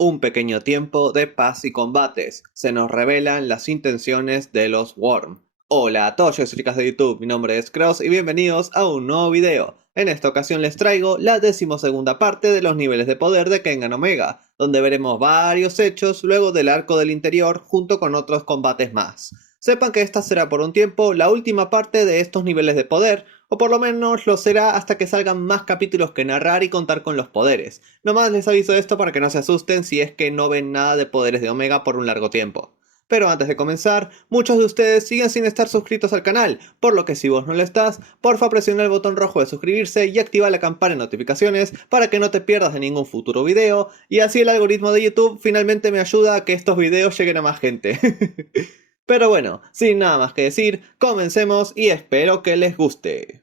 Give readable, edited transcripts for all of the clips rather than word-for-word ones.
Un pequeño tiempo de paz y combates. Se nos revelan las intenciones de los Worm. Hola a todos chicas de YouTube, mi nombre es Cross y bienvenidos a un nuevo video. En esta ocasión les traigo la 12ª parte de los niveles de poder de Kengan Omega, donde veremos varios hechos luego del arco del interior junto con otros combates más. Sepan que esta será por un tiempo la última parte de estos niveles de poder, o por lo menos lo será hasta que salgan más capítulos que narrar y contar con los poderes. Nomás les aviso esto para que no se asusten si es que no ven nada de poderes de Omega por un largo tiempo. Pero antes de comenzar, muchos de ustedes siguen sin estar suscritos al canal, por lo que si vos no lo estás, porfa presiona el botón rojo de suscribirse y activa la campana de notificaciones para que no te pierdas de ningún futuro video, y así el algoritmo de YouTube finalmente me ayuda a que estos videos lleguen a más gente. Pero bueno, sin nada más que decir, comencemos y espero que les guste.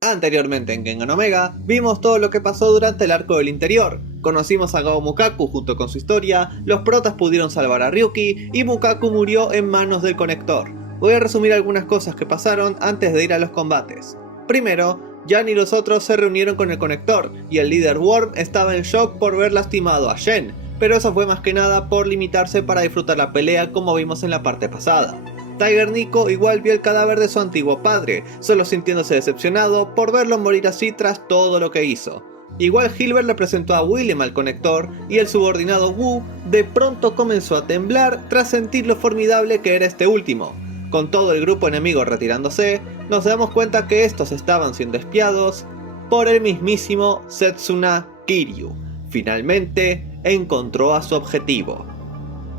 Anteriormente en Kengan Omega, vimos todo lo que pasó durante el arco del interior. Conocimos a Gao Mukaku junto con su historia, los protas pudieron salvar a Ryuki y Mukaku murió en manos del conector. Voy a resumir algunas cosas que pasaron antes de ir a los combates. Primero, Jan y los otros se reunieron con el conector y el líder Worm estaba en shock por ver lastimado a Shen, pero eso fue más que nada por limitarse para disfrutar la pelea como vimos en la parte pasada. Tiger Nico igual vio el cadáver de su antiguo padre, solo sintiéndose decepcionado por verlo morir así tras todo lo que hizo. Igual Hilbert le presentó a William al conector y el subordinado Wu de pronto comenzó a temblar tras sentir lo formidable que era este último. Con todo el grupo enemigo retirándose, nos damos cuenta que estos estaban siendo espiados por el mismísimo Setsuna Kiryu. Finalmente encontró a su objetivo.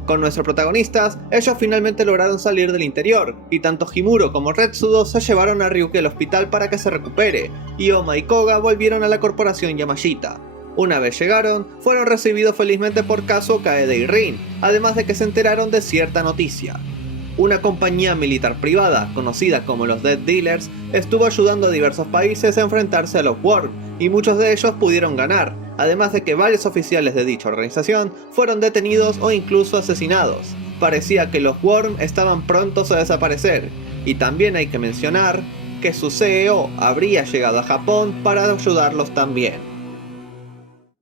Con nuestros protagonistas, ellos finalmente lograron salir del interior, y tanto Himuro como Retsudo se llevaron a Ryuki al hospital para que se recupere, y Oma y Koga volvieron a la corporación Yamashita. Una vez llegaron, fueron recibidos felizmente por Kazuo, Kaede y Rin, además de que se enteraron de cierta noticia. Una compañía militar privada, conocida como los Dead Dealers, estuvo ayudando a diversos países a enfrentarse a los Worm, y muchos de ellos pudieron ganar, además de que varios oficiales de dicha organización fueron detenidos o incluso asesinados. Parecía que los Worm estaban prontos a desaparecer, y también hay que mencionar que su CEO habría llegado a Japón para ayudarlos también.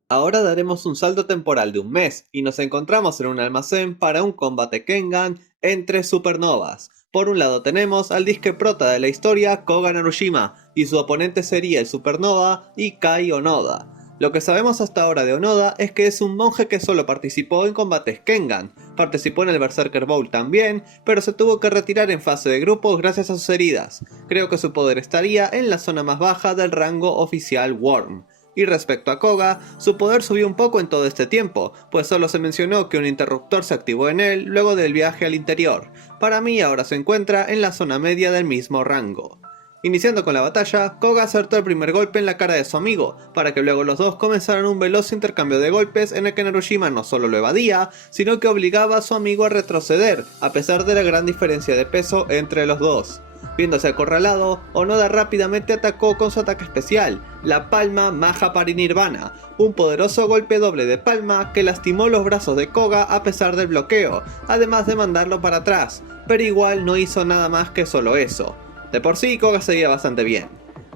Ahora daremos un salto temporal de un mes, y nos encontramos en un almacén para un combate Kengan entre supernovas. Por un lado tenemos al disque prota de la historia, Koga Narushima, y su oponente sería el supernova Ikai Onoda. Lo que sabemos hasta ahora de Onoda es que es un monje que solo participó en combates Kengan, participó en el Berserker Bowl también, pero se tuvo que retirar en fase de grupos gracias a sus heridas. Creo que su poder estaría en la zona más baja del rango oficial Worm. Y respecto a Koga, su poder subió un poco en todo este tiempo, pues solo se mencionó que un interruptor se activó en él luego del viaje al interior. Para mí ahora se encuentra en la zona media del mismo rango. Iniciando con la batalla, Koga acertó el primer golpe en la cara de su amigo, para que luego los dos comenzaran un veloz intercambio de golpes en el que Narushima no solo lo evadía, sino que obligaba a su amigo a retroceder, a pesar de la gran diferencia de peso entre los dos. Viéndose acorralado, Onoda rápidamente atacó con su ataque especial, la Palma Maha Parinirvana, un poderoso golpe doble de palma que lastimó los brazos de Koga a pesar del bloqueo, además de mandarlo para atrás, pero igual no hizo nada más que solo eso. De por sí, Koga seguía bastante bien.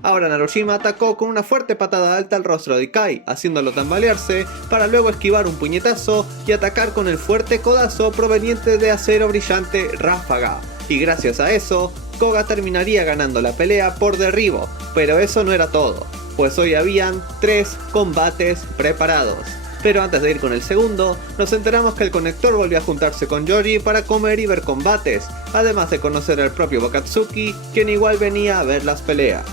Ahora Narushima atacó con una fuerte patada alta al rostro de Ikai, haciéndolo tambalearse, para luego esquivar un puñetazo y atacar con el fuerte codazo proveniente de acero brillante Ráfaga. Y gracias a eso, Koga terminaría ganando la pelea por derribo, pero eso no era todo, pues hoy habían 3 combates preparados. Pero antes de ir con el segundo, nos enteramos que el conector volvió a juntarse con Yoji para comer y ver combates, además de conocer al propio Wakatsuki, quien igual venía a ver las peleas.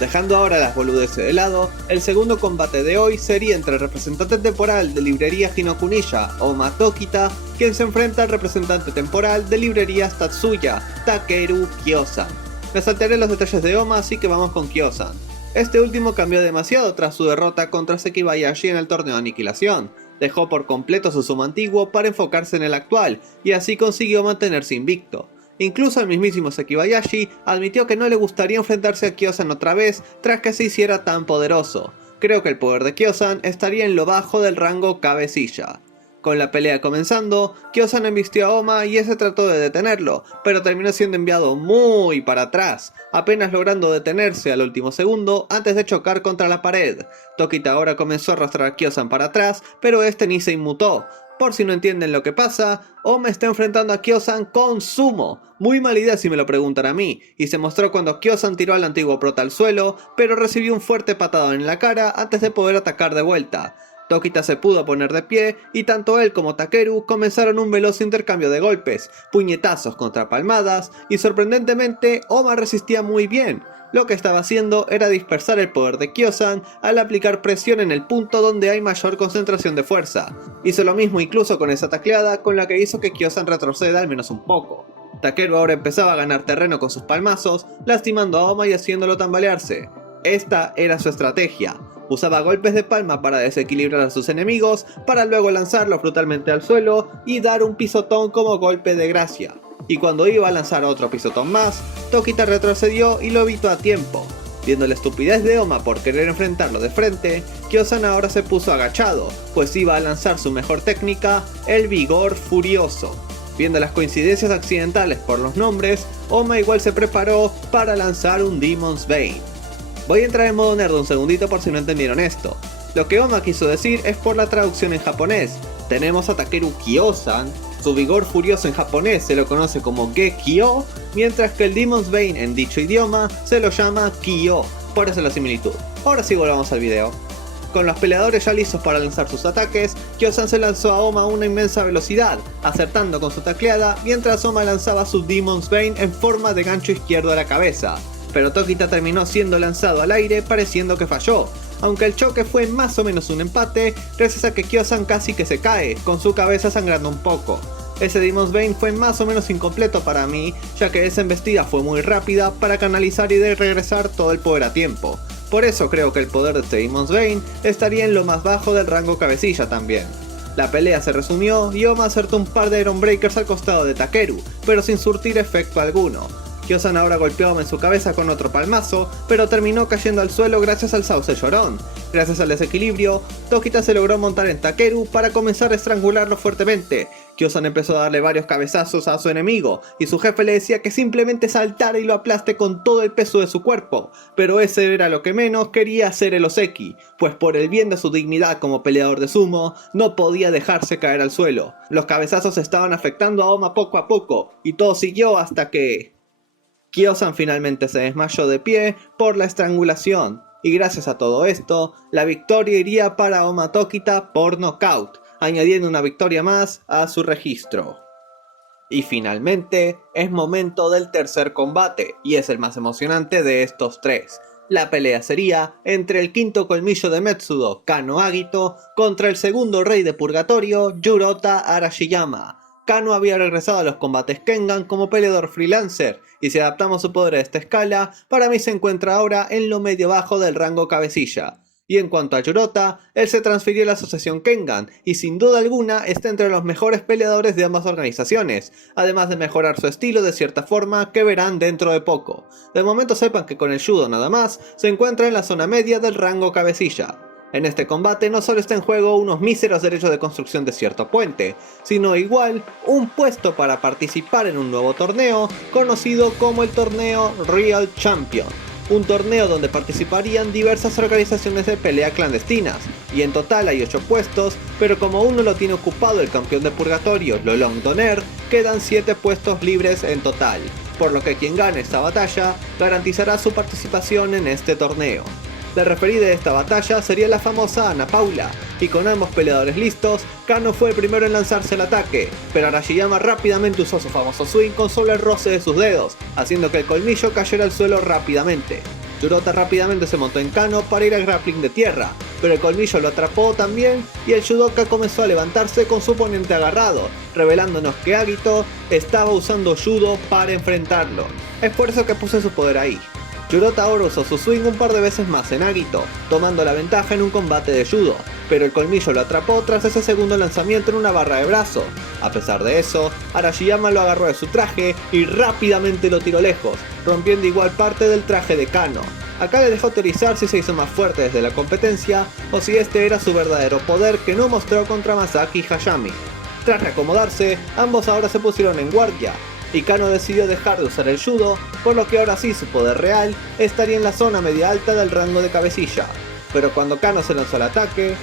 Dejando ahora las boludeces de lado, el segundo combate de hoy sería entre el representante temporal de librería Hinokuniya, Oma Tokita, quien se enfrenta al representante temporal de librerías Tatsuya, Takeru Kyosan. Me saltaré los detalles de Oma, así que vamos con Kyosan. Este último cambió demasiado tras su derrota contra Sekibayashi en el torneo de aniquilación. Dejó por completo su sumo antiguo para enfocarse en el actual, y así consiguió mantenerse invicto. Incluso el mismísimo Sekibayashi admitió que no le gustaría enfrentarse a Kyosan otra vez tras que se hiciera tan poderoso. Creo que el poder de Kyosan estaría en lo bajo del rango cabecilla. Con la pelea comenzando, Kyosan embistió a Oma y ese trató de detenerlo, pero terminó siendo enviado muy para atrás, apenas logrando detenerse al último segundo antes de chocar contra la pared. Tokita ahora comenzó a arrastrar a Kyosan para atrás, pero este ni se inmutó. Por si no entienden lo que pasa, Oma está enfrentando a Kyosan con sumo. Muy mala idea si me lo preguntan a mí, y se mostró cuando Kyosan tiró al antiguo prota al suelo, pero recibió un fuerte patadón en la cara antes de poder atacar de vuelta. Tokita se pudo poner de pie y tanto él como Takeru comenzaron un veloz intercambio de golpes, puñetazos contra palmadas y sorprendentemente Oma resistía muy bien. Lo que estaba haciendo era dispersar el poder de Kyosan al aplicar presión en el punto donde hay mayor concentración de fuerza. Hizo lo mismo incluso con esa tacleada con la que hizo que Kyosan retroceda al menos un poco. Takeru ahora empezaba a ganar terreno con sus palmazos, lastimando a Oma y haciéndolo tambalearse. Esta era su estrategia. Usaba golpes de palma para desequilibrar a sus enemigos, para luego lanzarlos brutalmente al suelo y dar un pisotón como golpe de gracia. Y cuando iba a lanzar otro pisotón más, Tokita retrocedió y lo evitó a tiempo. Viendo la estupidez de Oma por querer enfrentarlo de frente, Kyosan ahora se puso agachado, pues iba a lanzar su mejor técnica, el vigor furioso. Viendo las coincidencias accidentales por los nombres, Oma igual se preparó para lanzar un Demon's Bane. Voy a entrar en modo nerd un segundito por si no entendieron esto. Lo que Oma quiso decir es por la traducción en japonés. Tenemos a Takeru Kyosan, su vigor furioso en japonés se lo conoce como Gekyo, mientras que el Demon's Bane en dicho idioma se lo llama Kyo, por eso la similitud. Ahora sí volvamos al video. Con los peleadores ya listos para lanzar sus ataques, Kyosan se lanzó a Oma a una inmensa velocidad, acertando con su tacleada, mientras Oma lanzaba su Demon's Bane en forma de gancho izquierdo a la cabeza. Pero Tokita terminó siendo lanzado al aire pareciendo que falló, aunque el choque fue más o menos un empate gracias a que Kyosan casi que se cae, con su cabeza sangrando un poco. Ese Demon's Bane fue más o menos incompleto para mí, ya que esa embestida fue muy rápida para canalizar y de regresar todo el poder a tiempo. Por eso creo que el poder de este Demon's Bane estaría en lo más bajo del rango cabecilla también. La pelea se resumió y Oma acertó un par de Iron Breakers al costado de Takeru, pero sin surtir efecto alguno. Kyosan ahora golpeó a Oma en su cabeza con otro palmazo, pero terminó cayendo al suelo gracias al sauce llorón. Gracias al desequilibrio, Tokita se logró montar en Takeru para comenzar a estrangularlo fuertemente. Kyosan empezó a darle varios cabezazos a su enemigo, y su jefe le decía que simplemente saltara y lo aplaste con todo el peso de su cuerpo, pero ese era lo que menos quería hacer el Ozeki, pues por el bien de su dignidad como peleador de sumo, no podía dejarse caer al suelo. Los cabezazos estaban afectando a Oma poco a poco, y todo siguió hasta que Kyosan finalmente se desmayó de pie por la estrangulación, y gracias a todo esto, la victoria iría para Oma Tokita por nocaut, añadiendo una victoria más a su registro. Y finalmente, es momento del tercer combate, y es el más emocionante de estos tres. La pelea sería entre el quinto colmillo de Metsudo, Kano Agito, contra el segundo rey de purgatorio, Yurota Arashiyama. Kano había regresado a los combates Kengan como peleador freelancer, y si adaptamos su poder a esta escala, para mí se encuentra ahora en lo medio bajo del rango cabecilla. Y en cuanto a Yurota, él se transfirió a la asociación Kengan, y sin duda alguna está entre los mejores peleadores de ambas organizaciones, además de mejorar su estilo de cierta forma que verán dentro de poco. De momento sepan que con el judo nada más, se encuentra en la zona media del rango cabecilla. En este combate no solo está en juego unos míseros derechos de construcción de cierto puente, sino igual un puesto para participar en un nuevo torneo conocido como el torneo Real Champion. Un torneo donde participarían diversas organizaciones de pelea clandestinas, y en total hay 8 puestos, pero como aún no lo tiene ocupado el campeón de purgatorio Lolong Doner, quedan 7 puestos libres en total, por lo que quien gane esta batalla garantizará su participación en este torneo. La referida de esta batalla sería la famosa Ana Paula, y con ambos peleadores listos, Kano fue el primero en lanzarse el ataque, pero Arashiyama rápidamente usó su famoso swing con solo el roce de sus dedos, haciendo que el colmillo cayera al suelo rápidamente. Yurota rápidamente se montó en Kano para ir al grappling de tierra, pero el colmillo lo atrapó también y el judoka comenzó a levantarse con su oponente agarrado, revelándonos que Agito estaba usando judo para enfrentarlo. Es por eso que puse su poder ahí. Yurota ahora usó su swing un par de veces más en Agito, tomando la ventaja en un combate de judo, pero el colmillo lo atrapó tras ese segundo lanzamiento en una barra de brazo. A pesar de eso, Arashiyama lo agarró de su traje y rápidamente lo tiró lejos, rompiendo igual parte del traje de Kano. Acá le dejó teorizar si se hizo más fuerte desde la competencia o si este era su verdadero poder que no mostró contra Masaki Hayami. Tras reacomodarse, ambos ahora se pusieron en guardia, y Kano decidió dejar de usar el judo, por lo que ahora sí su poder real estaría en la zona media alta del rango de cabecilla. Pero cuando Kano se lanzó al ataque,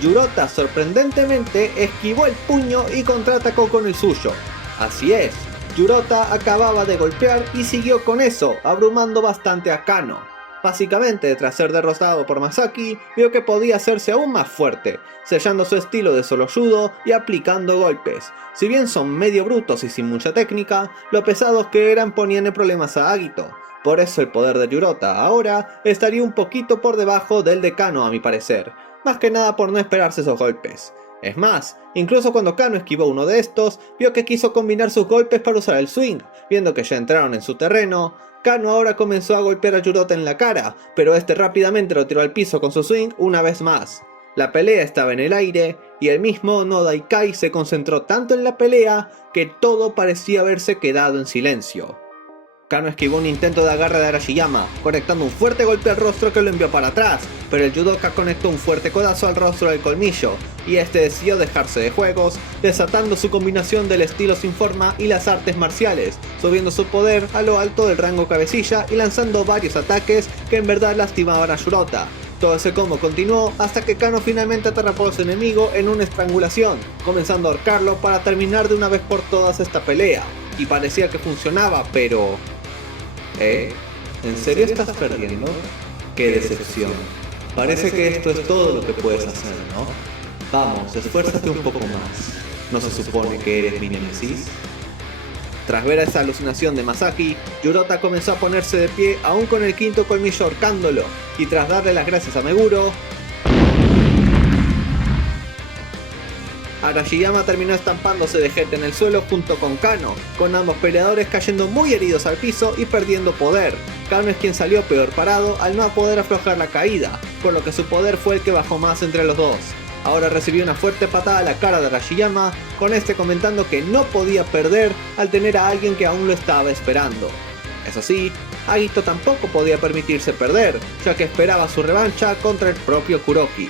Yurota sorprendentemente esquivó el puño y contraatacó con el suyo. Así es, Yurota acababa de golpear y siguió con eso, abrumando bastante a Kano. Básicamente, tras ser derrotado por Masaki, vio que podía hacerse aún más fuerte, sellando su estilo de solo judo y aplicando golpes. Si bien son medio brutos y sin mucha técnica, lo pesados que eran ponían en problemas a Agito. Por eso el poder de Yurota ahora estaría un poquito por debajo del de Kano a mi parecer, más que nada por no esperarse esos golpes. Es más, incluso cuando Kano esquivó uno de estos, vio que quiso combinar sus golpes para usar el swing, viendo que ya entraron en su terreno. Kano ahora comenzó a golpear a Yurota en la cara, pero este rápidamente lo tiró al piso con su swing una vez más. La pelea estaba en el aire, y el mismo No Daikai se concentró tanto en la pelea que todo parecía haberse quedado en silencio. Kano esquivó un intento de agarre de Arashiyama, conectando un fuerte golpe al rostro que lo envió para atrás, pero el judoka conectó un fuerte codazo al rostro del colmillo, y este decidió dejarse de juegos, desatando su combinación del estilo sin forma y las artes marciales, subiendo su poder a lo alto del rango cabecilla y lanzando varios ataques que en verdad lastimaban a Yurota. Todo ese combo continuó hasta que Kano finalmente atrapó a su enemigo en una estrangulación, comenzando a ahorcarlo para terminar de una vez por todas esta pelea, y parecía que funcionaba, pero... ¿En serio estás perdiendo? ¡Qué decepción! Parece que esto es todo lo que puedes hacer, ¿no? Vamos, esfuérzate un poco más. ¿No se supone que eres mi nemesis? Tras ver esa alucinación de Masaki, Yurota comenzó a ponerse de pie aún con el quinto colmillo ahorcándolo, y tras darle las gracias a Meguro, Arashiyama terminó estampándose de jeta en el suelo junto con Kano, con ambos peleadores cayendo muy heridos al piso y perdiendo poder. Kano es quien salió peor parado al no poder aflojar la caída, por lo que su poder fue el que bajó más entre los dos. Ahora recibió una fuerte patada a la cara de Arashiyama, con este comentando que no podía perder al tener a alguien que aún lo estaba esperando. Eso sí, Agito tampoco podía permitirse perder, ya que esperaba su revancha contra el propio Kuroki.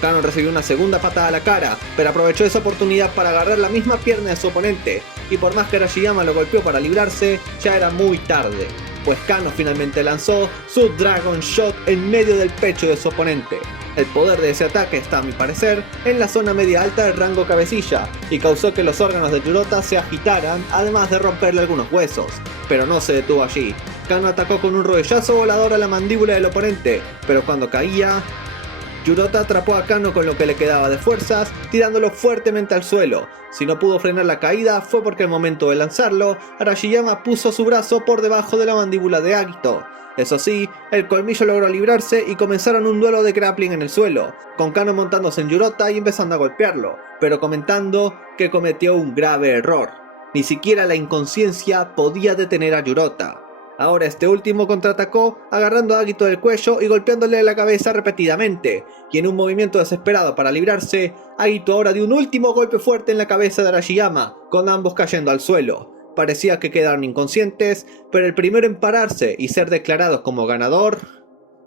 Kano recibió una segunda patada a la cara, pero aprovechó esa oportunidad para agarrar la misma pierna de su oponente, y por más que Arashiyama lo golpeó para librarse, ya era muy tarde, pues Kano finalmente lanzó su Dragon Shot en medio del pecho de su oponente. El poder de ese ataque está, a mi parecer, en la zona media alta del rango cabecilla, y causó que los órganos de Yurota se agitaran, además de romperle algunos huesos. Pero no se detuvo allí. Kano atacó con un rodillazo volador a la mandíbula del oponente, pero cuando caía, Yurota atrapó a Kano con lo que le quedaba de fuerzas, tirándolo fuertemente al suelo. Si no pudo frenar la caída fue porque al momento de lanzarlo, Arashiyama puso su brazo por debajo de la mandíbula de Agito. Eso sí, el colmillo logró librarse y comenzaron un duelo de grappling en el suelo, con Kano montándose en Yurota y empezando a golpearlo, pero comentando que cometió un grave error. Ni siquiera la inconsciencia podía detener a Yurota. Ahora este último contraatacó, agarrando a Agito del cuello y golpeándole la cabeza repetidamente, y en un movimiento desesperado para librarse, Agito ahora dio un último golpe fuerte en la cabeza de Arashiyama, con ambos cayendo al suelo. Parecía que quedaron inconscientes, pero el primero en pararse y ser declarado como ganador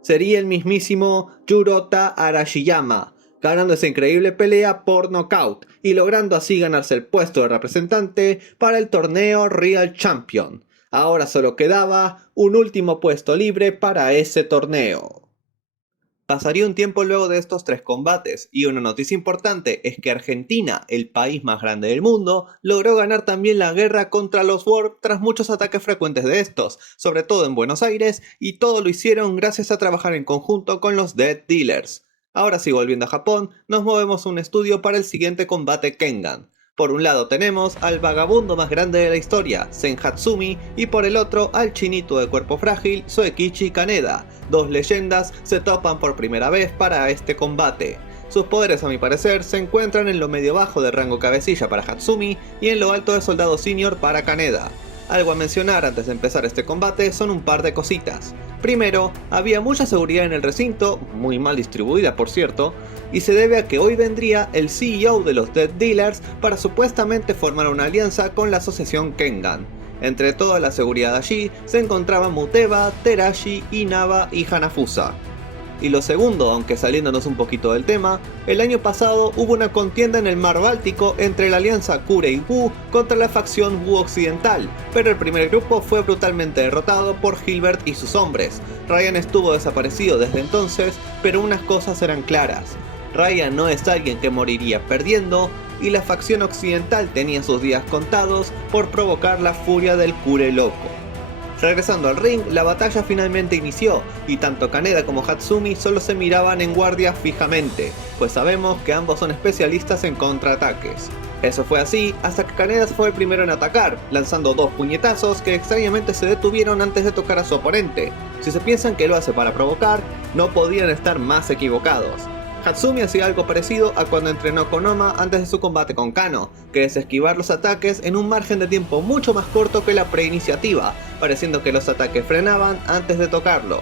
sería el mismísimo Yurota Arashiyama, ganando esa increíble pelea por nocaut y logrando así ganarse el puesto de representante para el torneo Real Champion. Ahora solo quedaba un último puesto libre para ese torneo. Pasaría un tiempo luego de estos 3 combates, y una noticia importante es que Argentina, el país más grande del mundo, logró ganar también la guerra contra los Worm tras muchos ataques frecuentes de estos, sobre todo en Buenos Aires, y todo lo hicieron gracias a trabajar en conjunto con los Dead Dealers. Ahora sí, volviendo a Japón, nos movemos a un estudio para el siguiente combate Kengan. Por un lado tenemos al vagabundo más grande de la historia, Sen Hatsumi, y por el otro al chinito de cuerpo frágil, Soekichi Kaneda. 2 leyendas se topan por primera vez para este combate. Sus poderes, a mi parecer, se encuentran en lo medio bajo de rango cabecilla para Hatsumi y en lo alto de soldado senior para Kaneda. Algo a mencionar antes de empezar este combate son un par de cositas. Primero, había mucha seguridad en el recinto, muy mal distribuida por cierto, y se debe a que hoy vendría el CEO de los Dead Dealers para supuestamente formar una alianza con la asociación Kengan. Entre toda la seguridad allí se encontraban Muteba, Terashi, Inaba y Hanafusa. Y lo segundo, aunque saliéndonos un poquito del tema, el año pasado hubo una contienda en el mar Báltico entre la alianza Kurei-Wu contra la facción Wu Occidental, pero el primer grupo fue brutalmente derrotado por Hilbert y sus hombres. Ryan estuvo desaparecido desde entonces, pero unas cosas eran claras. Ryan no es alguien que moriría perdiendo, y la facción occidental tenía sus días contados por provocar la furia del Kure loco. Regresando al ring, la batalla finalmente inició, y tanto Kaneda como Hatsumi solo se miraban en guardia fijamente, pues sabemos que ambos son especialistas en contraataques. Eso fue así hasta que Kaneda fue el primero en atacar, lanzando 2 puñetazos que extrañamente se detuvieron antes de tocar a su oponente. Si se piensan que lo hace para provocar, no podían estar más equivocados. Hatsumi hacía algo parecido a cuando entrenó con Oma antes de su combate con Kano, que es esquivar los ataques en un margen de tiempo mucho más corto que la preiniciativa, pareciendo que los ataques frenaban antes de tocarlo.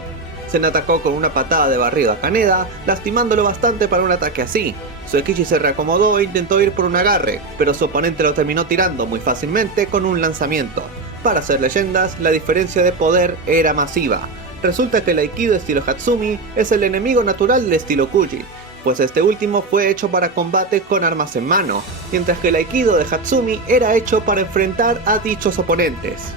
Zen atacó con una patada de barrido a Kaneda, lastimándolo bastante para un ataque así. Tsuekichi se reacomodó e intentó ir por un agarre, pero su oponente lo terminó tirando muy fácilmente con un lanzamiento. Para ser leyendas, la diferencia de poder era masiva. Resulta que el Aikido estilo Hatsumi es el enemigo natural del estilo Kuji, pues este último fue hecho para combate con armas en mano, mientras que el Aikido de Hatsumi era hecho para enfrentar a dichos oponentes.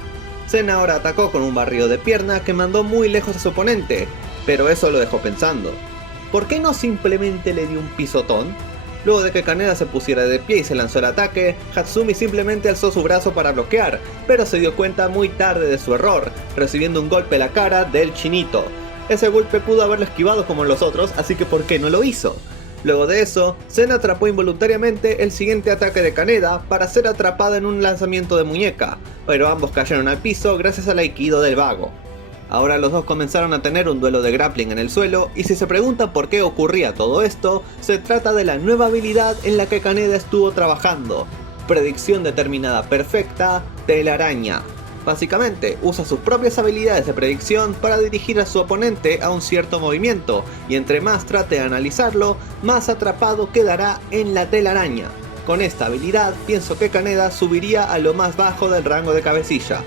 Zen ahora atacó con un barrido de pierna que mandó muy lejos a su oponente, pero eso lo dejó pensando. ¿Por qué no simplemente le dio un pisotón? Luego de que Kaneda se pusiera de pie y se lanzó el ataque, Hatsumi simplemente alzó su brazo para bloquear, pero se dio cuenta muy tarde de su error, recibiendo un golpe en la cara del chinito. Ese golpe pudo haberlo esquivado como los otros, así que ¿por qué no lo hizo? Luego de eso, Zen atrapó involuntariamente el siguiente ataque de Kaneda para ser atrapada en un lanzamiento de muñeca, pero ambos cayeron al piso gracias al Aikido del vago. Ahora los dos comenzaron a tener un duelo de grappling en el suelo, y si se preguntan por qué ocurría todo esto, se trata de la nueva habilidad en la que Kaneda estuvo trabajando: predicción determinada perfecta, telaraña. Básicamente, usa sus propias habilidades de predicción para dirigir a su oponente a un cierto movimiento, y entre más trate de analizarlo, más atrapado quedará en la telaraña. Con esta habilidad, pienso que Kaneda subiría a lo más bajo del rango de cabecilla.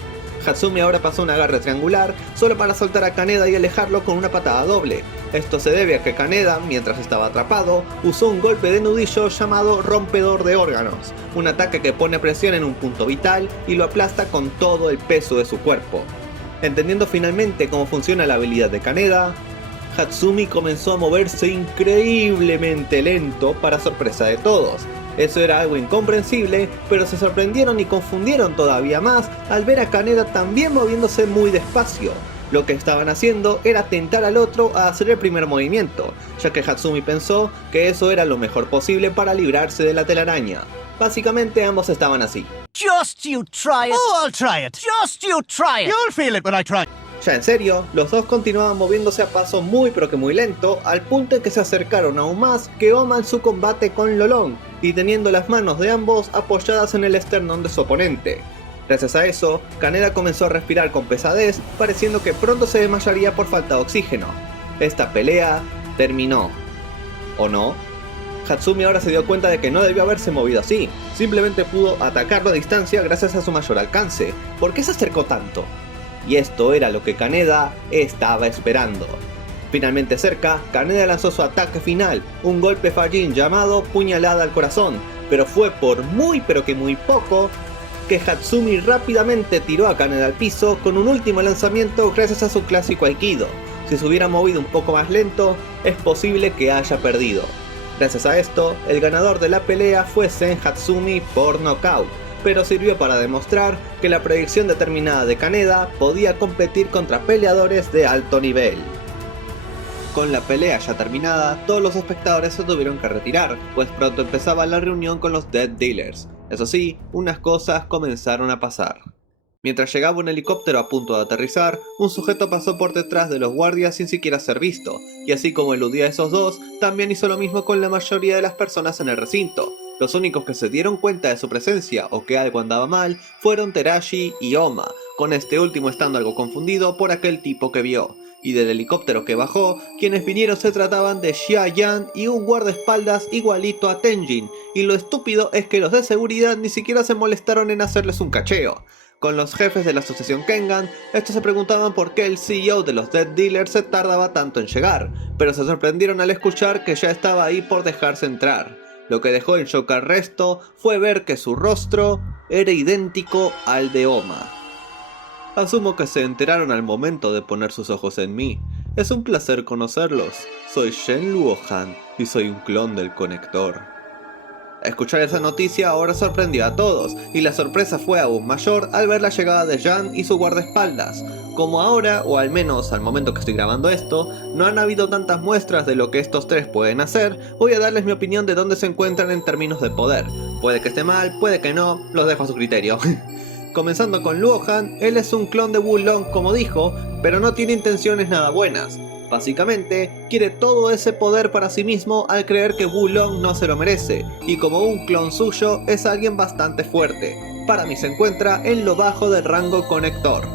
Hatsumi ahora pasó un agarre triangular solo para soltar a Kaneda y alejarlo con una patada doble. Esto se debe a que Kaneda, mientras estaba atrapado, usó un golpe de nudillo llamado rompedor de órganos, un ataque que pone presión en un punto vital y lo aplasta con todo el peso de su cuerpo. Entendiendo finalmente cómo funciona la habilidad de Kaneda, Hatsumi comenzó a moverse increíblemente lento para sorpresa de todos. Eso era algo incomprensible, pero se sorprendieron y confundieron todavía más al ver a Kaneda también moviéndose muy despacio. Lo que estaban haciendo era tentar al otro a hacer el primer movimiento, ya que Hatsumi pensó que eso era lo mejor posible para librarse de la telaraña. Básicamente ambos estaban así. Just you try it. Oh, I'll try it. Just you try it. You'll feel it when I try. Ya en serio, los dos continuaban moviéndose a paso muy pero que muy lento, al punto en que se acercaron aún más que Oma en su combate con Lolong, y teniendo las manos de ambos apoyadas en el esternón de su oponente. Gracias a eso, Kaneda comenzó a respirar con pesadez, pareciendo que pronto se desmayaría por falta de oxígeno. Esta pelea terminó. ¿O no? Hatsumi ahora se dio cuenta de que no debió haberse movido así, simplemente pudo atacarlo a distancia gracias a su mayor alcance. ¿Por qué se acercó tanto? Y esto era lo que Kaneda estaba esperando. Finalmente cerca, Kaneda lanzó su ataque final, un golpe fallín llamado puñalada al corazón, pero fue por muy pero que muy poco que Hatsumi rápidamente tiró a Kaneda al piso con un último lanzamiento gracias a su clásico Aikido. Si se hubiera movido un poco más lento, es posible que haya perdido. Gracias a esto, el ganador de la pelea fue Zen Hatsumi por nocaut, pero sirvió para demostrar que la predicción determinada de Kaneda podía competir contra peleadores de alto nivel. Con la pelea ya terminada, todos los espectadores se tuvieron que retirar, pues pronto empezaba la reunión con los Dead Dealers. Eso sí, unas cosas comenzaron a pasar. Mientras llegaba un helicóptero a punto de aterrizar, un sujeto pasó por detrás de los guardias sin siquiera ser visto, y así como eludía a esos dos, también hizo lo mismo con la mayoría de las personas en el recinto. Los únicos que se dieron cuenta de su presencia o que algo andaba mal fueron Terashi y Oma, con este último estando algo confundido por aquel tipo que vio. Y del helicóptero que bajó, quienes vinieron se trataban de Xia Yan y un guardaespaldas igualito a Tenjin, y lo estúpido es que los de seguridad ni siquiera se molestaron en hacerles un cacheo. Con los jefes de la asociación Kengan, estos se preguntaban por qué el CEO de los Death Dealers se tardaba tanto en llegar, pero se sorprendieron al escuchar que ya estaba ahí por dejarse entrar. Lo que dejó en shock al resto fue ver que su rostro era idéntico al de Oma. Asumo que se enteraron al momento de poner sus ojos en mí. Es un placer conocerlos. Soy Shen Luohan y soy un clon del Conector. Escuchar esa noticia ahora sorprendió a todos, y la sorpresa fue aún mayor al ver la llegada de Jan y su guardaespaldas. Como ahora, o al menos al momento que estoy grabando esto, no han habido tantas muestras de lo que estos tres pueden hacer, voy a darles mi opinión de dónde se encuentran en términos de poder. Puede que esté mal, puede que no, los dejo a su criterio. Comenzando con Luohan, él es un clon de Wulong como dijo, pero no tiene intenciones nada buenas. Básicamente, quiere todo ese poder para sí mismo al creer que Wulong no se lo merece, y como un clon suyo es alguien bastante fuerte. Para mí se encuentra en lo bajo del rango Conector.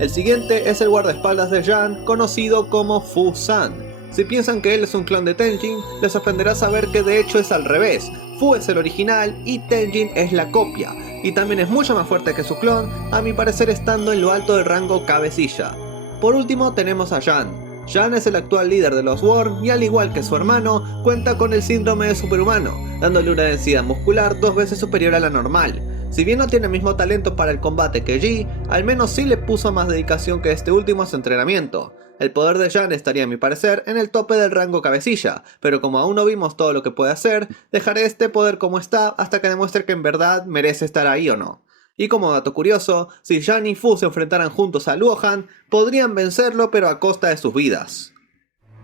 El siguiente es el guardaespaldas de Jan, conocido como Fu San. Si piensan que él es un clon de Tenjin, les sorprenderá saber que de hecho es al revés. Fu es el original y Tenjin es la copia, y también es mucho más fuerte que su clon, a mi parecer estando en lo alto del rango cabecilla. Por último tenemos a Jan. Jan es el actual líder de los Worm y al igual que su hermano, cuenta con el síndrome de superhumano, dándole una densidad muscular 2 veces superior a la normal. Si bien no tiene el mismo talento para el combate que Ji, al menos sí le puso más dedicación que este último a su entrenamiento. El poder de Jan estaría a mi parecer en el tope del rango cabecilla, pero como aún no vimos todo lo que puede hacer, dejaré este poder como está hasta que demuestre que en verdad merece estar ahí o no. Y como dato curioso, si Jan y Fu se enfrentaran juntos a Luohan, podrían vencerlo pero a costa de sus vidas.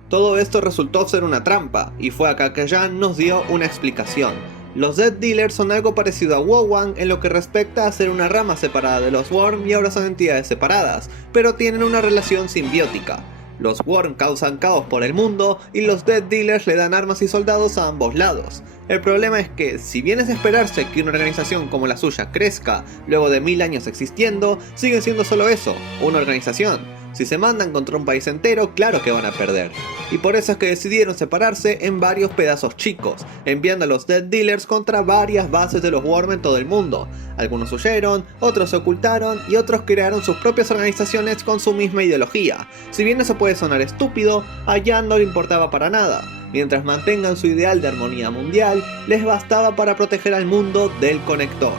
Todo esto resultó ser una trampa, y fue acá que Jan nos dio una explicación. Los Death Dealers son algo parecido a Wowang en lo que respecta a ser una rama separada de los Worm y ahora son entidades separadas, pero tienen una relación simbiótica. Los Worm causan caos por el mundo y los Death Dealers le dan armas y soldados a ambos lados. El problema es que, si bien es de esperarse que una organización como la suya crezca luego de 1000 años existiendo, siguen siendo solo eso, una organización. Si se mandan contra un país entero, claro que van a perder. Y por eso es que decidieron separarse en varios pedazos chicos, enviando a los Death Dealers contra varias bases de los Worm en todo el mundo. Algunos huyeron, otros se ocultaron y otros crearon sus propias organizaciones con su misma ideología. Si bien eso puede sonar estúpido, a Jan no le importaba para nada. Mientras mantengan su ideal de armonía mundial, les bastaba para proteger al mundo del Conector.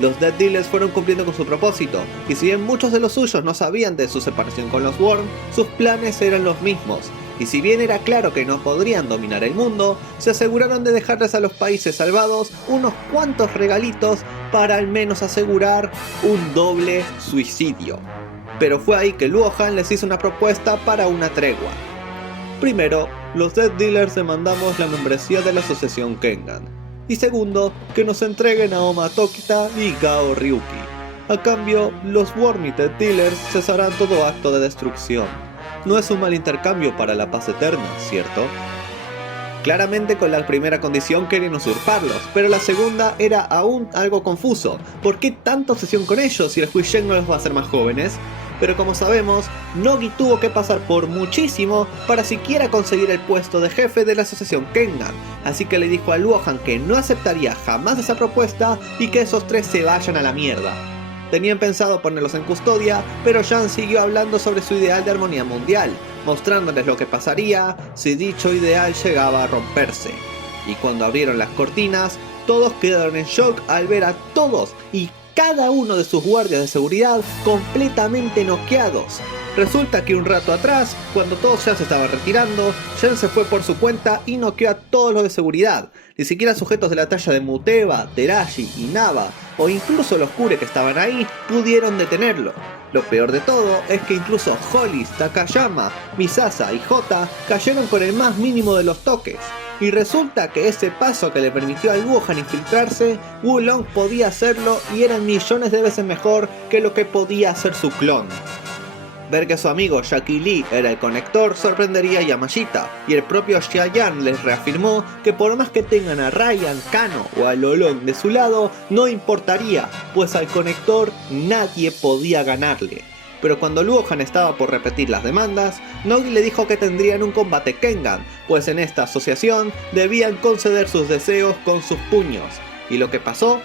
Los Death Dealers fueron cumpliendo con su propósito, y si bien muchos de los suyos no sabían de su separación con los Worm, sus planes eran los mismos, y si bien era claro que no podrían dominar el mundo, se aseguraron de dejarles a los países salvados unos cuantos regalitos para al menos asegurar un doble suicidio. Pero fue ahí que Luohan les hizo una propuesta para una tregua. Primero, los Death Dealers demandamos la membresía de la asociación Kengan. Y segundo, que nos entreguen a Oma Tokita y Gao Ryuki. A cambio, los Worm y Death Dealers cesarán todo acto de destrucción. No es un mal intercambio para la paz eterna, ¿cierto? Claramente con la primera condición querían usurparlos, pero la segunda era aún algo confuso. ¿Por qué tanta obsesión con ellos si el Huisheng no los va a hacer más jóvenes? Pero como sabemos, Nogi tuvo que pasar por muchísimo para siquiera conseguir el puesto de jefe de la asociación Kengan, así que le dijo a Luohan que no aceptaría jamás esa propuesta y que esos tres se vayan a la mierda. Tenían pensado ponerlos en custodia, pero Jan siguió hablando sobre su ideal de armonía mundial, mostrándoles lo que pasaría si dicho ideal llegaba a romperse. Y cuando abrieron las cortinas, todos quedaron en shock al ver a todos y cada uno de sus guardias de seguridad completamente noqueados. Resulta que un rato atrás, cuando todos ya se estaban retirando, Jan se fue por su cuenta y noqueó a todos los de seguridad. Ni siquiera sujetos de la talla de Muteba, Terashi y Nava, o incluso los Kure que estaban ahí, pudieron detenerlo. Lo peor de todo es que incluso Hollis, Takayama, Misasa y Jota cayeron con el más mínimo de los toques. Y resulta que ese paso que le permitió a Luohan infiltrarse, Wulong podía hacerlo y eran millones de veces mejor que lo que podía hacer su clon. Ver que su amigo Jackie Lee era el Conector sorprendería a Yamashita, y el propio Xiaoyan les reafirmó que por más que tengan a Ryan, Kano o a Lolong de su lado, no importaría, pues al Conector nadie podía ganarle. Pero cuando Luohan estaba por repetir las demandas, Nogi le dijo que tendrían un combate Kengan, pues en esta asociación debían conceder sus deseos con sus puños. ¿Y lo que pasó?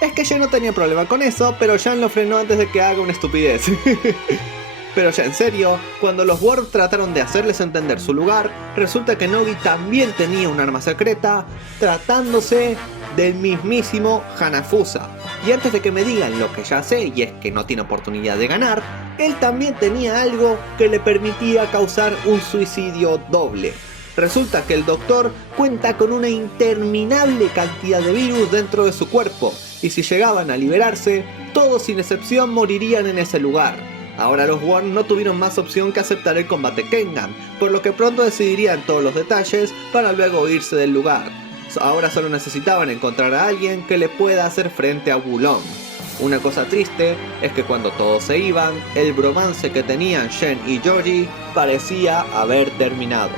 Es que Shen no tenía problema con eso, pero Jan lo frenó antes de que haga una estupidez. Pero ya en serio, cuando los Worms trataron de hacerles entender su lugar, resulta que Nogi también tenía un arma secreta, tratándose del mismísimo Hanafusa. Y antes de que me digan lo que ya sé, y es que no tiene oportunidad de ganar, él también tenía algo que le permitía causar un suicidio doble. Resulta que el Doctor cuenta con una interminable cantidad de virus dentro de su cuerpo, y si llegaban a liberarse, todos sin excepción morirían en ese lugar. Ahora los Worms no tuvieron más opción que aceptar el combate Kengan, por lo que pronto decidirían todos los detalles para luego irse del lugar. Ahora solo necesitaban encontrar a alguien que le pueda hacer frente a Wulong. Una cosa triste es que cuando todos se iban, el bromance que tenían Shen y Georgie parecía haber terminado.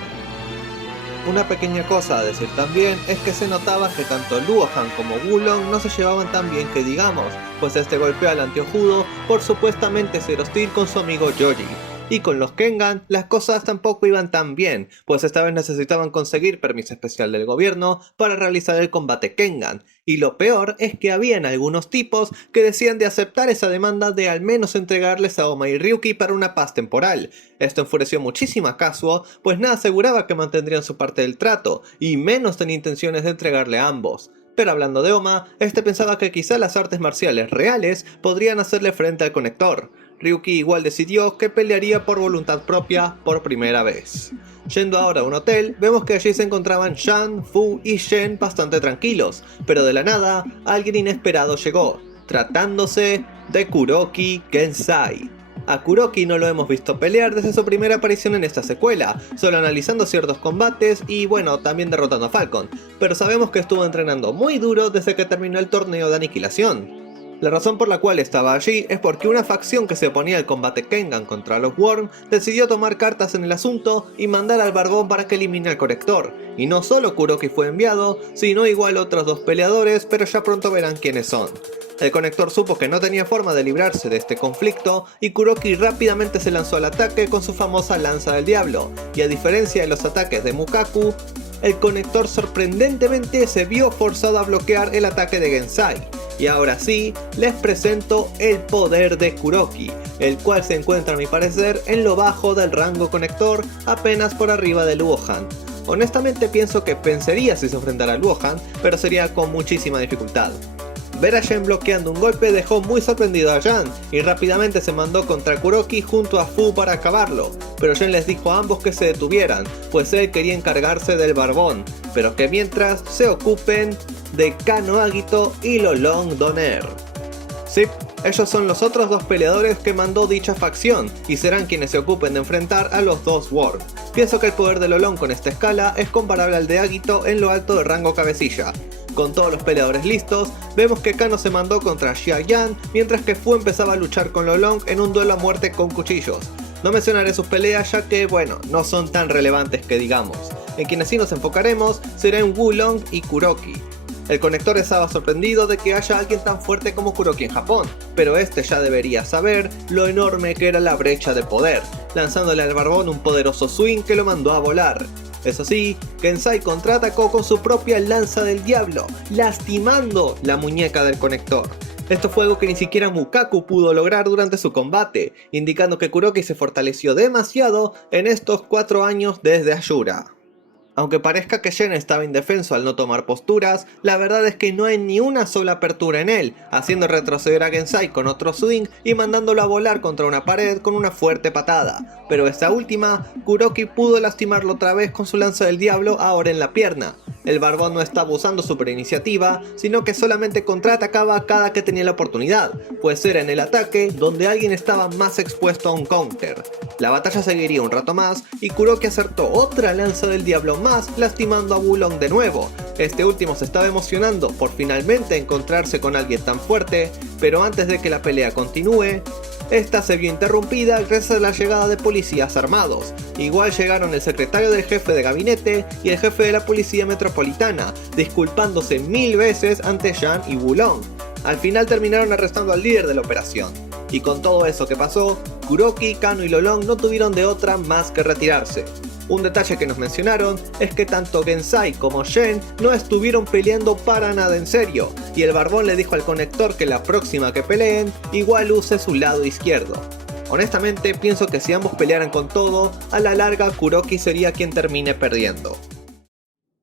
Una pequeña cosa a decir también es que se notaba que tanto Luohan como Wulong no se llevaban tan bien que digamos, pues este golpeó al anteojudo por supuestamente ser hostil con su amigo Georgie. Y con los Kengan las cosas tampoco iban tan bien, pues esta vez necesitaban conseguir permiso especial del gobierno para realizar el combate Kengan. Y lo peor es que habían algunos tipos que decían de aceptar esa demanda de al menos entregarles a Oma y Ryuki para una paz temporal. Esto enfureció muchísimo a Kazuo, pues nada aseguraba que mantendrían su parte del trato, y menos tenía intenciones de entregarle a ambos. Pero hablando de Oma, este pensaba que quizá las artes marciales reales podrían hacerle frente al conector. Ryuki igual decidió que pelearía por voluntad propia por primera vez. Yendo ahora a un hotel, vemos que allí se encontraban Jan, Fu y Shen bastante tranquilos, pero de la nada, alguien inesperado llegó, tratándose de Kuroki Gensai. A Kuroki no lo hemos visto pelear desde su primera aparición en esta secuela, solo analizando ciertos combates y bueno, también derrotando a Falcon, pero sabemos que estuvo entrenando muy duro desde que terminó el torneo de aniquilación. La razón por la cual estaba allí es porque una facción que se oponía al combate Kengan contra los Worms decidió tomar cartas en el asunto y mandar al Barbón para que elimine al Conector. Y no solo Kuroki fue enviado, sino igual otros dos peleadores, pero ya pronto verán quiénes son. El Conector supo que no tenía forma de librarse de este conflicto y Kuroki rápidamente se lanzó al ataque con su famosa Lanza del Diablo, y a diferencia de los ataques de Mukaku, el Conector sorprendentemente se vio forzado a bloquear el ataque de Gensai. Y ahora sí, les presento el poder de Kuroki, el cual se encuentra a mi parecer en lo bajo del rango Conector, apenas por arriba de Luohan. Honestamente pienso que vencería si se enfrentara a Luohan, pero sería con muchísima dificultad. Ver a Shen bloqueando un golpe dejó muy sorprendido a Jan, y rápidamente se mandó contra Kuroki junto a Fu para acabarlo, pero Shen les dijo a ambos que se detuvieran, pues él quería encargarse del Barbón, pero que mientras se ocupen de Kano Agito y Lolong Doner. Sí, ellos son los otros dos peleadores que mandó dicha facción, y serán quienes se ocupen de enfrentar a los dos Worms. Pienso que el poder de Lolong con esta escala es comparable al de Agito en lo alto del rango cabecilla. Con todos los peleadores listos, vemos que Kano se mandó contra Xia Yan, mientras que Fu empezaba a luchar con Lolong en un duelo a muerte con cuchillos. No mencionaré sus peleas ya que, bueno, no son tan relevantes que digamos. En quienes sí nos enfocaremos será en Wulong y Kuroki. El Conector estaba sorprendido de que haya alguien tan fuerte como Kuroki en Japón, pero este ya debería saber lo enorme que era la brecha de poder, lanzándole al Barbón un poderoso swing que lo mandó a volar. Eso sí, Gensai contraatacó con su propia Lanza del Diablo, lastimando la muñeca del Conector. Esto fue algo que ni siquiera Mukaku pudo lograr durante su combate, indicando que Kuroki se fortaleció demasiado en estos 4 años desde Ashura. Aunque parezca que Shen estaba indefenso al no tomar posturas, la verdad es que no hay ni una sola apertura en él, haciendo retroceder a Gensai con otro swing y mandándolo a volar contra una pared con una fuerte patada. Pero esta última, Kuroki pudo lastimarlo otra vez con su Lanza del Diablo ahora en la pierna. El Barbón no estaba usando super iniciativa, sino que solamente contraatacaba cada que tenía la oportunidad, pues era en el ataque donde alguien estaba más expuesto a un counter. La batalla seguiría un rato más y Kuroki acertó otra Lanza del Diablo más, lastimando a Wulong de nuevo. Este último se estaba emocionando por finalmente encontrarse con alguien tan fuerte, pero antes de que la pelea continúe, esta se vio interrumpida gracias a la llegada de policías armados. Igual llegaron el secretario del jefe de gabinete y el jefe de la policía metropolitana, disculpándose 1000 veces ante Jan y Wulong. Al final terminaron arrestando al líder de la operación. Y con todo eso que pasó, Kuroki, Kano y Lolong no tuvieron de otra más que retirarse. Un detalle que nos mencionaron es que tanto Gensai como Shen no estuvieron peleando para nada en serio, y el barbón le dijo al conector que la próxima que peleen, igual use su lado izquierdo. Honestamente pienso que si ambos pelearan con todo, a la larga Kuroki sería quien termine perdiendo.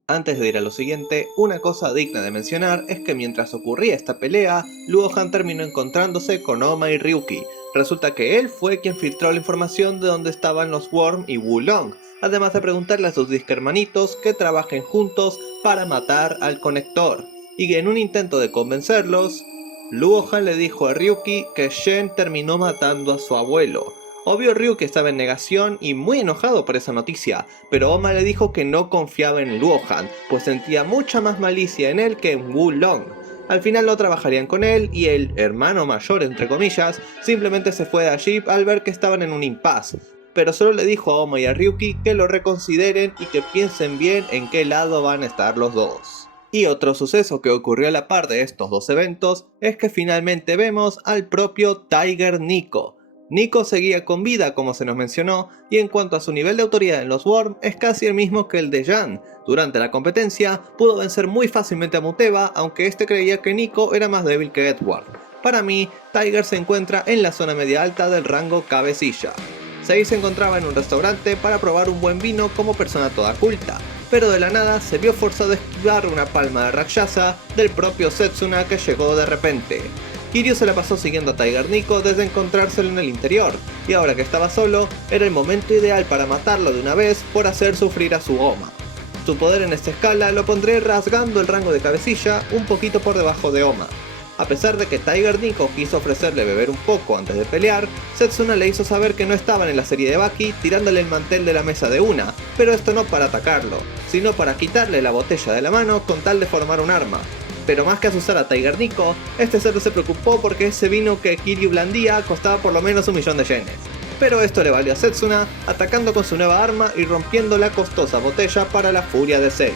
Antes de ir a lo siguiente, una cosa digna de mencionar es que mientras ocurría esta pelea, Luohan terminó encontrándose con Oma y Ryuki. Resulta que él fue quien filtró la información de dónde estaban los Worm y Wulong, además de preguntarle a sus disque hermanitos que trabajen juntos para matar al conector. Y en un intento de convencerlos, Luohan le dijo a Ryuki que Shen terminó matando a su abuelo. Obvio Ryuki estaba en negación y muy enojado por esa noticia, pero Oma le dijo que no confiaba en Luohan, pues sentía mucha más malicia en él que en Wulong. Al final no trabajarían con él y el hermano mayor entre comillas simplemente se fue de allí al ver que estaban en un impasse, pero solo le dijo a Oma y a Ryuki que lo reconsideren y que piensen bien en qué lado van a estar los dos. Y otro suceso que ocurrió a la par de estos dos eventos es que finalmente vemos al propio Tiger Nico. Nico seguía con vida como se nos mencionó, y en cuanto a su nivel de autoridad en los Worm es casi el mismo que el de Jan. Durante la competencia pudo vencer muy fácilmente a Muteba, aunque este creía que Nico era más débil que Edward. Para mí, Tiger se encuentra en la zona media alta del rango cabecilla. Sei se encontraba en un restaurante para probar un buen vino como persona toda culta, pero de la nada se vio forzado a esquivar una palma de Rakshasa del propio Setsuna que llegó de repente. Kiryu se la pasó siguiendo a Tiger Nico desde encontrárselo en el interior, y ahora que estaba solo, era el momento ideal para matarlo de una vez por hacer sufrir a su Oma. Su poder en esta escala lo pondré rasgando el rango de cabecilla un poquito por debajo de Oma. A pesar de que Tiger Nico quiso ofrecerle beber un poco antes de pelear, Setsuna le hizo saber que no estaban en la serie de Baki tirándole el mantel de la mesa de una, pero esto no para atacarlo, sino para quitarle la botella de la mano con tal de formar un arma. Pero más que asustar a Tiger Nico, este cerdo se preocupó porque ese vino que Kiryu blandía costaba por lo menos 1.000.000 de yenes. Pero esto le valió a Setsuna, atacando con su nueva arma y rompiendo la costosa botella para la furia de Sei.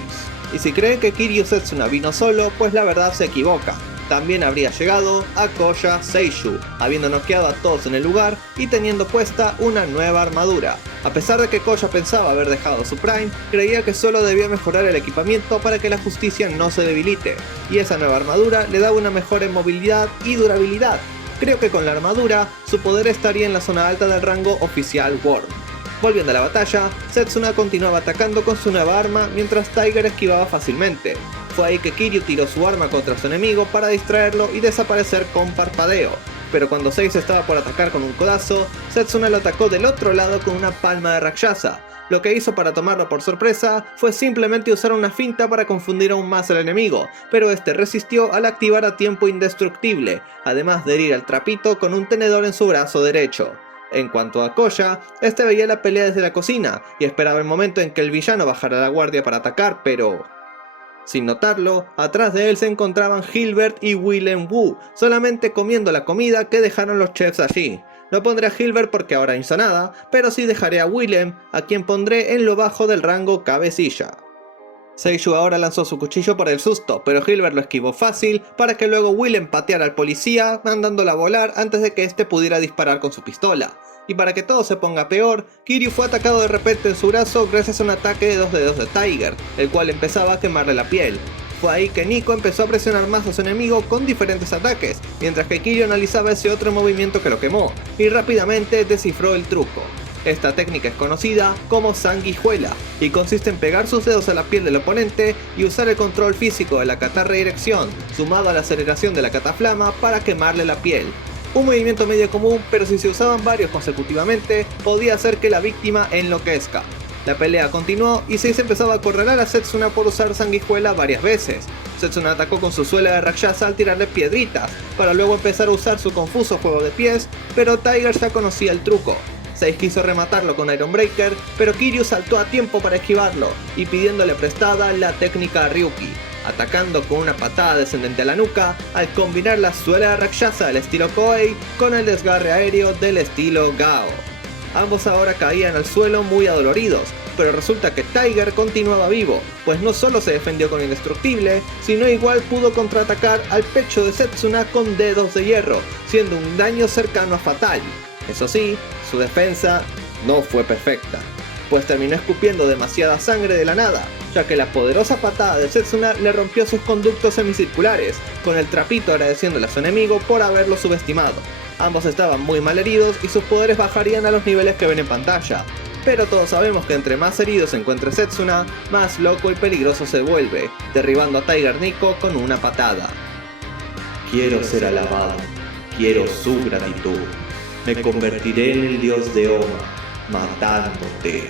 Y si creen que Kiryu Setsuna vino solo, pues la verdad se equivoca. También habría llegado Akoya Seishu, habiendo noqueado a todos en el lugar y teniendo puesta una nueva armadura. A pesar de que Koya pensaba haber dejado su Prime, creía que solo debía mejorar el equipamiento para que la justicia no se debilite, y esa nueva armadura le daba una mejora en movilidad y durabilidad. Creo que con la armadura, su poder estaría en la zona alta del rango oficial Worm. Volviendo a la batalla, Setsuna continuaba atacando con su nueva arma mientras Tiger esquivaba fácilmente. Fue ahí que Kiryu tiró su arma contra su enemigo para distraerlo y desaparecer con parpadeo. Pero cuando Sei estaba por atacar con un codazo, Setsuna lo atacó del otro lado con una palma de Rakshasa. Lo que hizo para tomarlo por sorpresa fue simplemente usar una finta para confundir aún más al enemigo, pero este resistió al activar a tiempo indestructible, además de herir al trapito con un tenedor en su brazo derecho. En cuanto a Koya, este veía la pelea desde la cocina y esperaba el momento en que el villano bajara la guardia para atacar, pero... sin notarlo, atrás de él se encontraban Hilbert y Willem Wu, solamente comiendo la comida que dejaron los chefs allí. No pondré a Hilbert porque ahora no hizo nada, pero sí dejaré a Willem, a quien pondré en lo bajo del rango cabecilla. Seishu ahora lanzó su cuchillo por el susto, pero Hilbert lo esquivó fácil para que luego Willem pateara al policía, mandándola a volar antes de que este pudiera disparar con su pistola. Y para que todo se ponga peor, Kiryu fue atacado de repente en su brazo gracias a un ataque de 2 dedos de Tiger, el cual empezaba a quemarle la piel. Fue ahí que Nico empezó a presionar más a su enemigo con diferentes ataques, mientras que Kiryu analizaba ese otro movimiento que lo quemó, y rápidamente descifró el truco. Esta técnica es conocida como sanguijuela, y consiste en pegar sus dedos a la piel del oponente y usar el control físico de la kata redirección, sumado a la aceleración de la kataflama para quemarle la piel. Un movimiento medio común, pero si se usaban varios consecutivamente, podía hacer que la víctima enloquezca. La pelea continuó y Sei empezaba a acorralar a Setsuna por usar sanguijuela varias veces. Setsuna atacó con su suela de Rakshasa al tirarle piedritas, para luego empezar a usar su confuso juego de pies, pero Tiger ya conocía el truco. Sei quiso rematarlo con Iron Breaker, pero Kiryu saltó a tiempo para esquivarlo, y pidiéndole prestada la técnica a Ryuki, atacando con una patada descendente a la nuca, al combinar la suela de Rakshasa del estilo Koei con el desgarre aéreo del estilo Gao. Ambos ahora caían al suelo muy adoloridos, pero resulta que Tiger continuaba vivo, pues no solo se defendió con Indestructible, sino igual pudo contraatacar al pecho de Setsuna con dedos de hierro, siendo un daño cercano a fatal. Eso sí, su defensa no fue perfecta. pues terminó escupiendo demasiada sangre de la nada, ya que la poderosa patada de Setsuna le rompió sus conductos semicirculares, con el trapito agradeciéndole a su enemigo por haberlo subestimado. Ambos estaban muy mal heridos y sus poderes bajarían a los niveles que ven en pantalla. Pero todos sabemos que entre más heridos se encuentre Setsuna, más loco y peligroso se vuelve, derribando a Tiger Nico con una patada. Quiero ser alabado, quiero su gratitud. Me convertiré en el dios de Oma, matándote.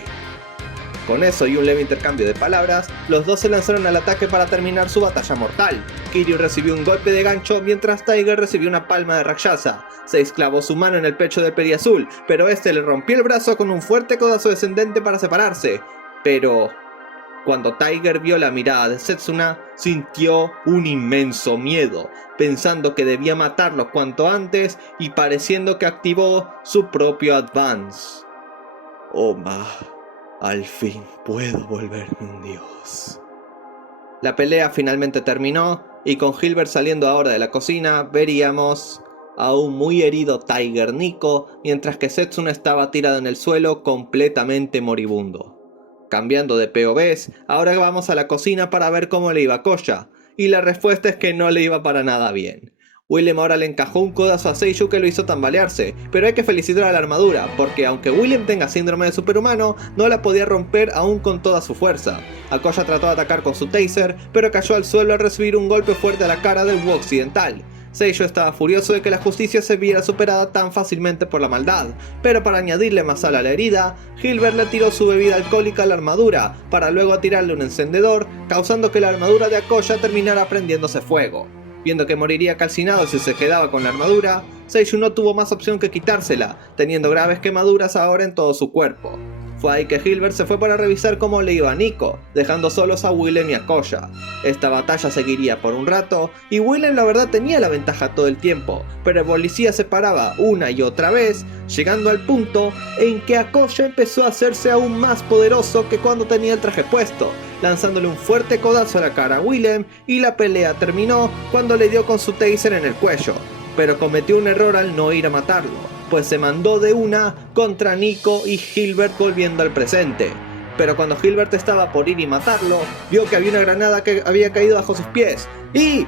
Con eso y un leve intercambio de palabras, los dos se lanzaron al ataque para terminar su batalla mortal. Kiryu recibió un golpe de gancho mientras Tiger recibió una palma de Rakshasa. Se clavó su mano en el pecho del Periazul, pero este le rompió el brazo con un fuerte codazo descendente para separarse. Pero cuando Tiger vio la mirada de Setsuna, sintió un inmenso miedo, pensando que debía matarlo cuanto antes y pareciendo que activó su propio Advance. Oma, al fin puedo volverme un dios. La pelea finalmente terminó y con Hilbert saliendo ahora de la cocina veríamos a un muy herido Tiger Nico, mientras que Setsuna estaba tirado en el suelo completamente moribundo. Cambiando de POVs, ahora vamos a la cocina para ver cómo le iba a Koya, y la respuesta es que no le iba para nada bien. Willem ahora le encajó un codazo a Seiyuu que lo hizo tambalearse, pero hay que felicitar a la armadura, porque aunque Willem tenga síndrome de superhumano, no la podía romper aún con toda su fuerza. Koya trató de atacar con su taser, pero cayó al suelo al recibir un golpe fuerte a la cara del Wu occidental. Seiyuu estaba furioso de que la justicia se viera superada tan fácilmente por la maldad, pero para añadirle más sal a la herida, Hilbert le tiró su bebida alcohólica a la armadura, para luego tirarle un encendedor, causando que la armadura de Koya terminara prendiéndose fuego. Viendo que moriría calcinado si se quedaba con la armadura, Seiyuu no tuvo más opción que quitársela, teniendo graves quemaduras ahora en todo su cuerpo. Fue ahí que Hilbert se fue para revisar cómo le iba a Nico, dejando solos a Willem y a Koya. Esta batalla seguiría por un rato, y Willem la verdad tenía la ventaja todo el tiempo, pero el policía se paraba una y otra vez, llegando al punto en que Koya empezó a hacerse aún más poderoso que cuando tenía el traje puesto, lanzándole un fuerte codazo a la cara a Willem, y la pelea terminó cuando le dio con su taser en el cuello, pero cometió un error al no ir a matarlo, pues se mandó de una contra Nico y Hilbert volviendo al presente. Pero cuando Hilbert estaba por ir y matarlo, vio que había una granada que había caído bajo sus pies y...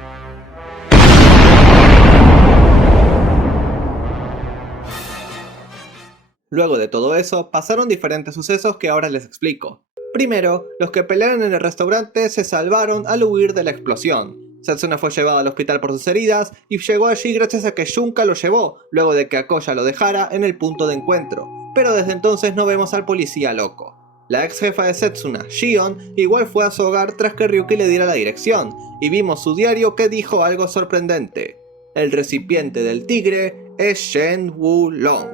Luego de todo eso, pasaron diferentes sucesos que ahora les explico. Primero, los que pelearon en el restaurante se salvaron al huir de la explosión. Setsuna fue llevado al hospital por sus heridas y llegó allí gracias a que Junka lo llevó, luego de que Koya lo dejara en el punto de encuentro. Pero desde entonces no vemos al policía loco. La ex jefa de Setsuna, Shion, igual fue a su hogar tras que Ryuki le diera la dirección, y vimos su diario que dijo algo sorprendente. El recipiente del tigre es Shen Wulong.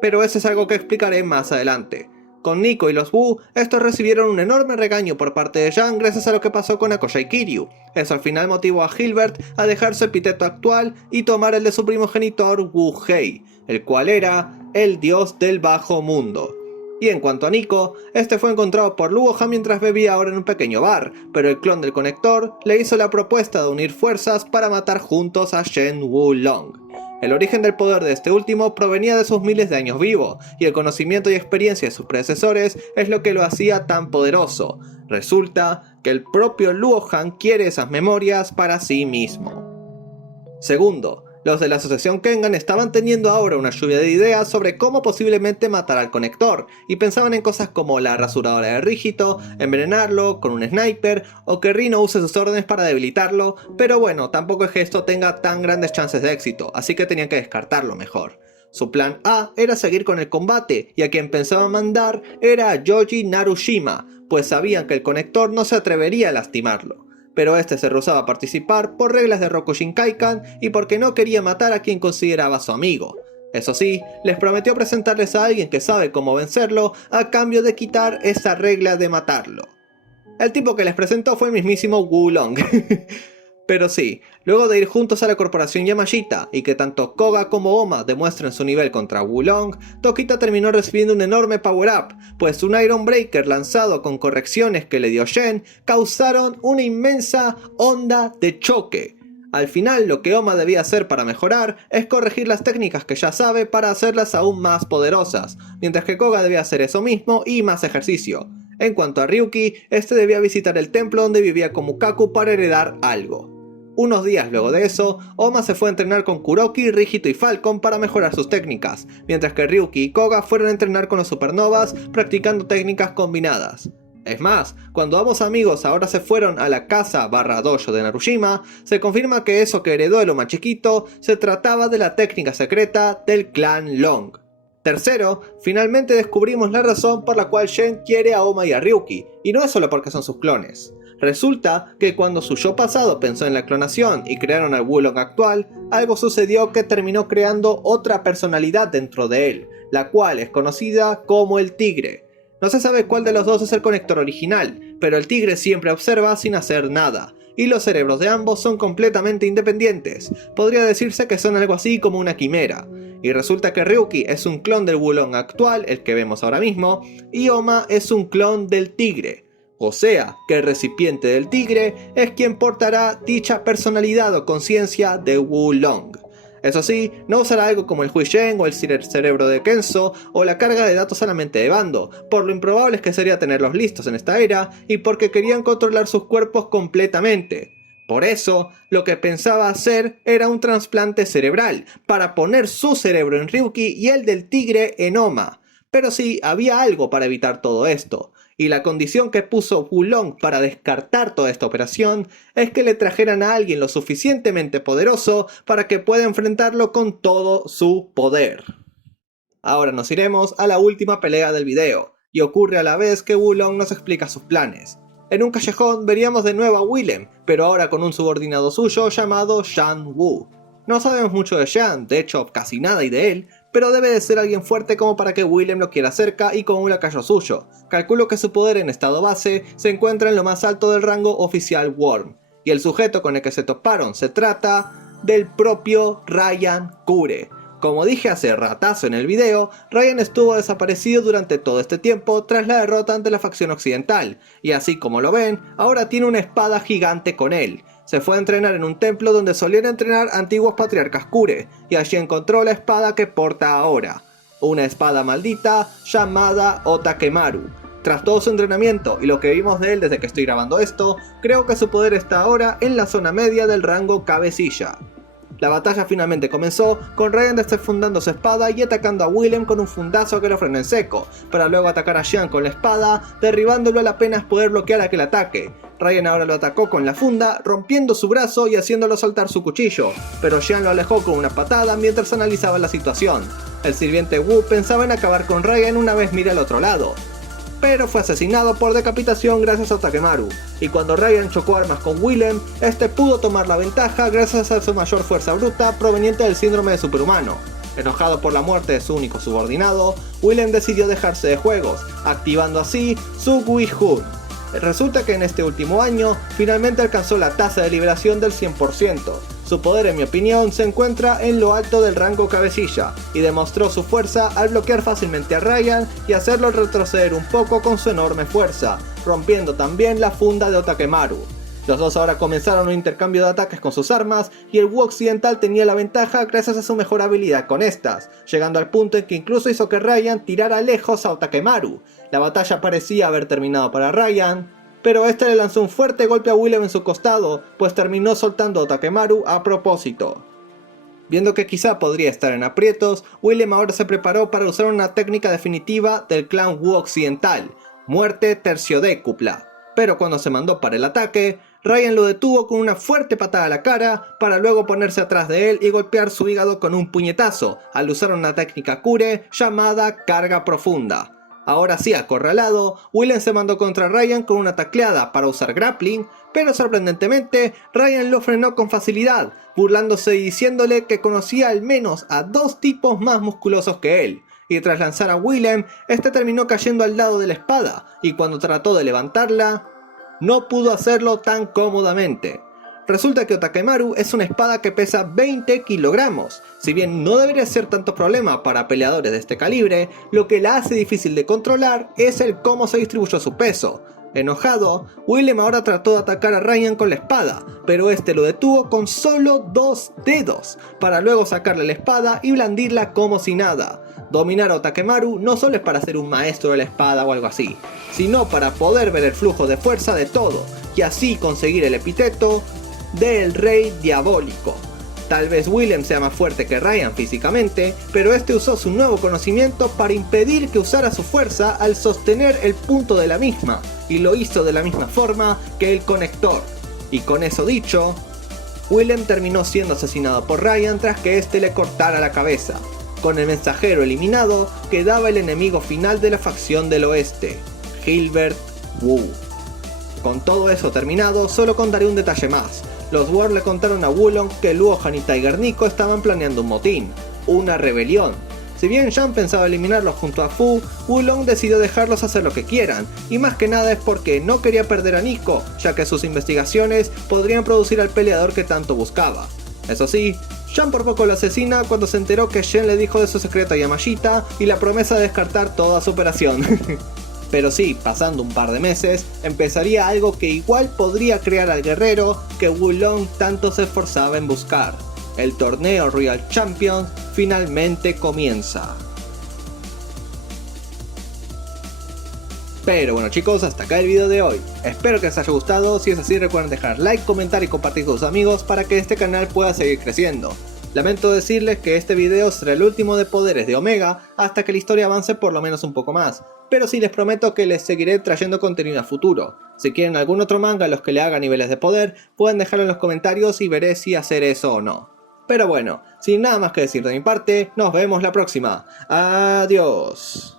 Pero eso es algo que explicaré más adelante. Con Nico y los Wu, estos recibieron un enorme regaño por parte de Yang gracias a lo que pasó con Koya y Kiryu. Eso al final motivó a Hilbert a dejar su epíteto actual y tomar el de su primogenitor Wu Hei, el cual era el dios del bajo mundo. Y en cuanto a Nico, este fue encontrado por Luoja mientras bebía ahora en un pequeño bar, pero el clon del conector le hizo la propuesta de unir fuerzas para matar juntos a Shen Wulong. El origen del poder de este último provenía de sus miles de años vivo, y el conocimiento y experiencia de sus predecesores es lo que lo hacía tan poderoso. Resulta que el propio Luohan quiere esas memorias para sí mismo. Segundo, los de la asociación Kengan estaban teniendo ahora una lluvia de ideas sobre cómo posiblemente matar al conector, y pensaban en cosas como la rasuradora de Rígito, envenenarlo con un sniper, o que Rino use sus órdenes para debilitarlo, pero bueno, tampoco es que esto tenga tan grandes chances de éxito, así que tenían que descartarlo mejor. Su plan A era seguir con el combate, y a quien pensaban mandar era a Yoji Narushima, pues sabían que el conector no se atrevería a lastimarlo. Pero este se rehusaba a participar por reglas de Roku Shinkaikan y porque no quería matar a quien consideraba su amigo. Eso sí, les prometió presentarles a alguien que sabe cómo vencerlo a cambio de quitar esa regla de matarlo. El tipo que les presentó fue el mismísimo Wulong. Pero sí, luego de ir juntos a la corporación Yamashita y que tanto Koga como Oma demuestren su nivel contra Wulong, Tokita terminó recibiendo un enorme power up, pues un Iron Breaker lanzado con correcciones que le dio Shen causaron una inmensa onda de choque. Al final, lo que Oma debía hacer para mejorar es corregir las técnicas que ya sabe para hacerlas aún más poderosas, mientras que Koga debía hacer eso mismo y más ejercicio. En cuanto a Ryuki, este debía visitar el templo donde vivía con Mukaku para heredar algo. Unos días luego de eso, Oma se fue a entrenar con Kuroki, Rígito y Falcon para mejorar sus técnicas, mientras que Ryuki y Koga fueron a entrenar con los Supernovas practicando técnicas combinadas. Es más, cuando ambos amigos ahora se fueron a la casa/dojo de Narushima, se confirma que eso que heredó el Oma chiquito se trataba de la técnica secreta del clan Long. Tercero, finalmente descubrimos la razón por la cual Shen quiere a Oma y a Ryuki, y no es solo porque son sus clones. Resulta que cuando su yo pasado pensó en la clonación y crearon al Wulong actual, algo sucedió que terminó creando otra personalidad dentro de él, la cual es conocida como el Tigre. No se sabe cuál de los dos es el conector original, pero el Tigre siempre observa sin hacer nada, y los cerebros de ambos son completamente independientes. Podría decirse que son algo así como una quimera. Y resulta que Ryuki es un clon del Wulong actual, el que vemos ahora mismo, y Oma es un clon del Tigre. O sea, que el recipiente del Tigre es quien portará dicha personalidad o conciencia de Wulong. Eso sí, no usará algo como el Huisheng o el cerebro de Kenzo o la carga de datos a la mente de Bando, por lo improbable es que sería tenerlos listos en esta era y porque querían controlar sus cuerpos completamente. Por eso, lo que pensaba hacer era un trasplante cerebral, para poner su cerebro en Ryuki y el del Tigre en Oma. Pero sí, había algo para evitar todo esto. Y la condición que puso Wulong para descartar toda esta operación es que le trajeran a alguien lo suficientemente poderoso para que pueda enfrentarlo con todo su poder. Ahora nos iremos a la última pelea del video, y ocurre a la vez que Wulong nos explica sus planes. En un callejón veríamos de nuevo a Willem, pero ahora con un subordinado suyo llamado Shan Wu. No sabemos mucho de Shan, de hecho casi nada y de él, pero debe de ser alguien fuerte como para que Willem lo quiera cerca y como un lacayo suyo. Calculo que su poder en estado base se encuentra en lo más alto del rango oficial Worm, y el sujeto con el que se toparon se trata del propio Ryan Kure. Como dije hace ratazo en el video, Ryan estuvo desaparecido durante todo este tiempo tras la derrota ante la facción occidental, y así como lo ven, ahora tiene una espada gigante con él. Se fue a entrenar en un templo donde solían entrenar antiguos patriarcas Kure, y allí encontró la espada que porta ahora. Una espada maldita llamada Otakemaru. Tras todo su entrenamiento y lo que vimos de él desde que estoy grabando esto, creo que su poder está ahora en la zona media del rango cabecilla. La batalla finalmente comenzó, con Ryan desenfundando su espada y atacando a Willem con un fundazo que lo frenó en seco, para luego atacar a Xian con la espada, derribándolo al apenas poder bloquear aquel ataque. Ryan ahora lo atacó con la funda, rompiendo su brazo y haciéndolo saltar su cuchillo, pero Xian lo alejó con una patada mientras analizaba la situación. El sirviente Wu pensaba en acabar con Ryan una vez mira al otro lado, pero fue asesinado por decapitación gracias a Otakemaru, y cuando Ryan chocó armas con Willem, este pudo tomar la ventaja gracias a su mayor fuerza bruta proveniente del síndrome de superhumano. Enojado por la muerte de su único subordinado, Willem decidió dejarse de juegos, activando así su Wi-Hun. Resulta que en este último año, finalmente alcanzó la tasa de liberación del 100%. Su poder, en mi opinión, se encuentra en lo alto del rango cabecilla, y demostró su fuerza al bloquear fácilmente a Ryan y hacerlo retroceder un poco con su enorme fuerza, rompiendo también la funda de Otakemaru. Los dos ahora comenzaron un intercambio de ataques con sus armas, y el Wu occidental tenía la ventaja gracias a su mejor habilidad con estas, llegando al punto en que incluso hizo que Ryan tirara lejos a Otakemaru. La batalla parecía haber terminado para Ryan, pero este le lanzó un fuerte golpe a Willem en su costado, pues terminó soltando a Otakemaru a propósito. Viendo que quizá podría estar en aprietos, Willem ahora se preparó para usar una técnica definitiva del clan Wu occidental, muerte terciodécupla. Pero cuando se mandó para el ataque, Ryan lo detuvo con una fuerte patada a la cara, para luego ponerse atrás de él y golpear su hígado con un puñetazo, al usar una técnica Kure llamada carga profunda. Ahora sí acorralado, Willem se mandó contra Ryan con una tacleada para usar grappling, pero sorprendentemente Ryan lo frenó con facilidad, burlándose y diciéndole que conocía al menos a dos tipos más musculosos que él. Y tras lanzar a Willem, este terminó cayendo al lado de la espada, y cuando trató de levantarla, no pudo hacerlo tan cómodamente. Resulta que Otakemaru es una espada que pesa 20 kilogramos. Si bien no debería ser tanto problema para peleadores de este calibre, lo que la hace difícil de controlar es el cómo se distribuyó su peso. Enojado, Willem ahora trató de atacar a Ryan con la espada, pero este lo detuvo con solo 2 dedos, para luego sacarle la espada y blandirla como si nada. Dominar a Otakemaru no solo es para ser un maestro de la espada o algo así, sino para poder ver el flujo de fuerza de todo, y así conseguir el epíteto del Rey Diabólico. Tal vez Willem sea más fuerte que Ryan físicamente, pero este usó su nuevo conocimiento para impedir que usara su fuerza al sostener el punto de la misma, y lo hizo de la misma forma que el conector. Y con eso dicho, Willem terminó siendo asesinado por Ryan tras que este le cortara la cabeza. Con el mensajero eliminado, quedaba el enemigo final de la facción del oeste, Gilbert Wu. Con todo eso terminado, solo contaré un detalle más. Los Worms le contaron a Wulong que Luohan y Tiger Nico estaban planeando un motín, una rebelión. Si bien Jean pensaba eliminarlos junto a Fu, Wulong decidió dejarlos hacer lo que quieran, y más que nada es porque no quería perder a Nico, ya que sus investigaciones podrían producir al peleador que tanto buscaba. Eso sí, Jean por poco lo asesina cuando se enteró que Shen le dijo de su secreto a Yamashita y la promesa de descartar toda su operación. Pero sí, pasando un par de meses, empezaría algo que igual podría crear al guerrero que Wulong tanto se esforzaba en buscar. El torneo Royal Champions finalmente comienza. Pero bueno chicos, hasta acá el video de hoy. Espero que les haya gustado, si es así recuerden dejar like, comentar y compartir con sus amigos para que este canal pueda seguir creciendo. Lamento decirles que este video será el último de poderes de Omega hasta que la historia avance por lo menos un poco más, pero sí les prometo que les seguiré trayendo contenido a futuro. Si quieren algún otro manga en los que le haga niveles de poder, pueden dejarlo en los comentarios y veré si hacer eso o no. Pero bueno, sin nada más que decir de mi parte, nos vemos la próxima. Adiós.